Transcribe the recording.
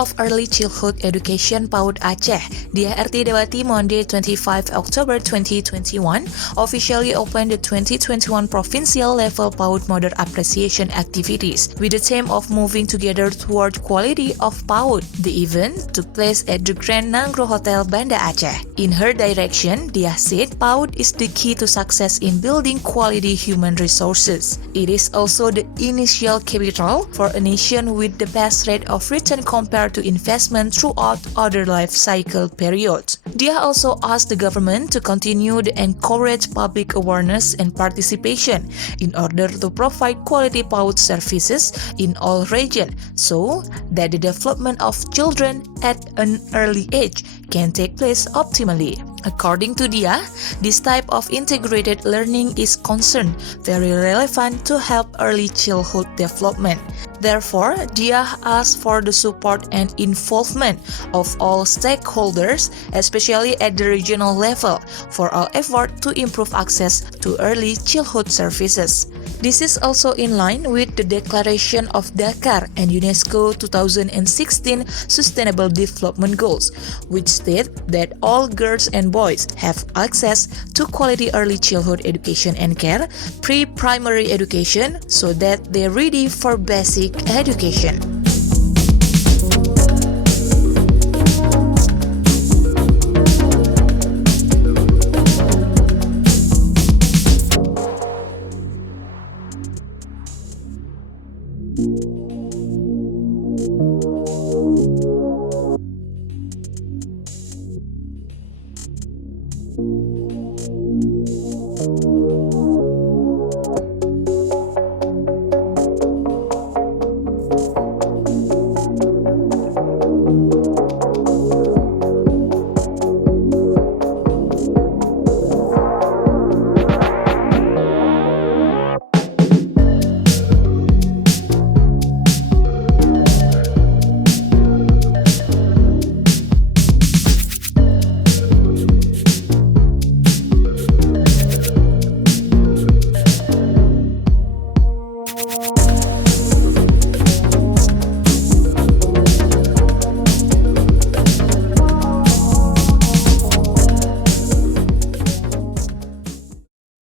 of Early Childhood Education PAUD Aceh, Diah Ertidawati Monday 25 October 2021 officially opened the 2021 Provincial Level PAUD Mother Appreciation Activities with the theme of moving together toward quality of PAUD. The event took place at the Grand Nangro Hotel, Banda Aceh. In her direction, Diah said PAUD is the key to success in building quality human resources. It is also the initial capital for a nation with the best rate of return compared to investment throughout other life cycle periods. Diah also asked the government to continue to encourage public awareness and participation in order to provide quality PAUD services in all regions so that the development of children at an early age can take place optimally. According to Diah, this type of integrated learning is concerned very relevant to help early childhood development. Therefore, Diah asked for the support and involvement of all stakeholders, especially at the regional level, for all effort to improve access to early childhood services. This is also in line with the Declaration of Dakar and UNESCO 2016 Sustainable Development Goals, which state that all girls and boys have access to quality early childhood education and care, pre-primary education, so that they're ready for basic education.